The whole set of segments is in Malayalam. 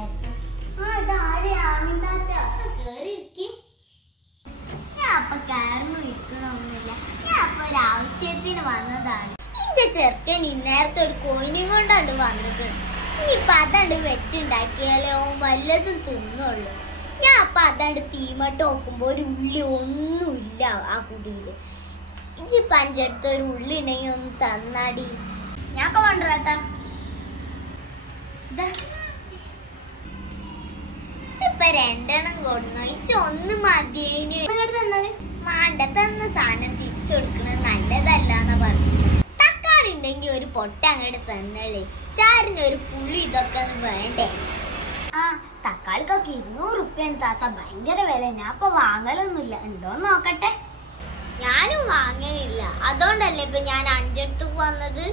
നേരത്തെ. ഞാൻ അപ്പൊ കയറുന്നു ഇരിക്കണമൊന്നുമില്ല. ഞാൻ അപ്പൊ ഒരാവശ്യത്തിന് വന്നതാണ്. ഇന്റെ ചെറുക്കൻ ഇന്നേരത്തെ ഒരു കോയിനും കൊണ്ടാണ്ട് വന്നിട്ടുണ്ട്. ഇനിയിപ്പൊ അതണ്ട് വെച്ചുണ്ടാക്കിയാലേ ഓൻ വല്ലതും തിന്നുള്ളൂ. ഞാൻ അപ്പൊ അതണ്ട് തീമട്ട് നോക്കുമ്പോ ഒരു ഉള്ളി ഒന്നുമില്ല ആ കുടിയില്. ഇജിപ്പ അഞ്ചടുത്ത് ഒരു ഉള്ളി ഉണ്ടെങ്കിൽ ഒന്ന് തന്നാടി. ഞാൻ ഇപ്പൊ കൊണ്ടുവരാത്ത ഇപ്പൊ രണ്ടെണ്ണം കൊടുന്നോ. ഇച്ച ഒന്ന് മതിയേന്. മാണ്ട തന്ന സാധനം തിരിച്ചു കൊടുക്കണത് നല്ലതല്ലാന്ന പറഞ്ഞു. തക്കാളി ഉണ്ടെങ്കിൽ ഒരു പൊട്ട അങ്ങോട്ട് തന്നളേ. ചാറിനൊരു പുളി ഇതൊക്കെ വേണ്ടേ? ആ തക്കാളിക്കൊക്കെ 200 റുപ്യാണ് താത്ത. ഭയങ്കര വില. ഞാൻ ഇപ്പൊ വാങ്ങലൊന്നുമില്ല. ഉണ്ടോന്ന് നോക്കട്ടെ. ഞാനും വാങ്ങലില്ല. അതുകൊണ്ടല്ലേ ഇപ്പൊ ഞാൻ അഞ്ചടുത്ത് വന്നത്.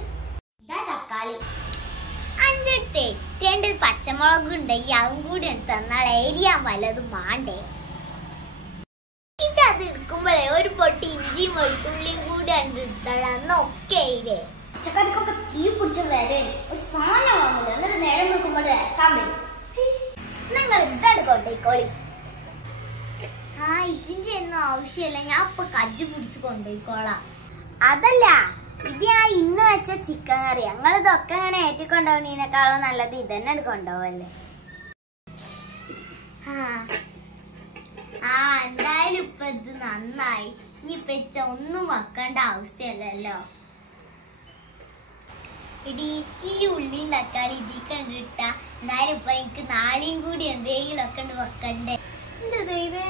ഇതാ തക്കാളി. അഞ്ചെടുത്തേ 2 പച്ചമുളക് ഉണ്ടെങ്കിൽ അതും കൂടി തന്നാൽ ഏരിയാൻ വല്ലതും മാണ്ടേ. ഇച്ച അത് എടുക്കുമ്പോഴേ ഒരു പൊട്ടി ഇഞ്ചിയും വെളുത്തുള്ളിയും കൂടി എടുത്താൽ ഒക്കെ ഇല്ലേ. പച്ചക്കറിക്കൊക്കെ തീ പിടിച്ച വരെ ഒരു സാധനം വാങ്ങില്ല. എന്നിട്ട് നേരം നോക്കുമ്പോൾ ഇറക്കാൻ വരും. നിങ്ങൾ ഇതാണ് കൊണ്ടോയിക്കോളി. ആ ഇതിന്റെ ഒന്നും ആവശ്യമില്ല. ഞാൻ ഇപ്പൊ കജ്ജ് പിടിച്ച് കൊണ്ടുപോയിക്കോളാം. അതല്ല, ഇത് ഞാൻ ഇന്ന് വെച്ച ചിക്കൻ കറി. ഞങ്ങളിതൊക്കെ ഇങ്ങനെ ഏറ്റിക്കൊണ്ടുപോകുന്നതിനേക്കാളും നല്ലത് ഇതന്നെ കൊണ്ടുപോവല്ലേ. എന്തായാലും ഇപ്പൊ ഇത് നന്നായി. ഇനിയിപ്പൊ ഒന്നും വെക്കേണ്ട ആവശ്യമല്ലല്ലോ. ഇടി ഈ ഉള്ളിയും തക്കാളി ഇതി കണ്ടിട്ട എന്തായാലും ഇപ്പൊ എനിക്ക് നാളെയും കൂടി എന്തെങ്കിലും ഒക്കെ വെക്കണ്ടേ. എന്റെ ദൈവേ.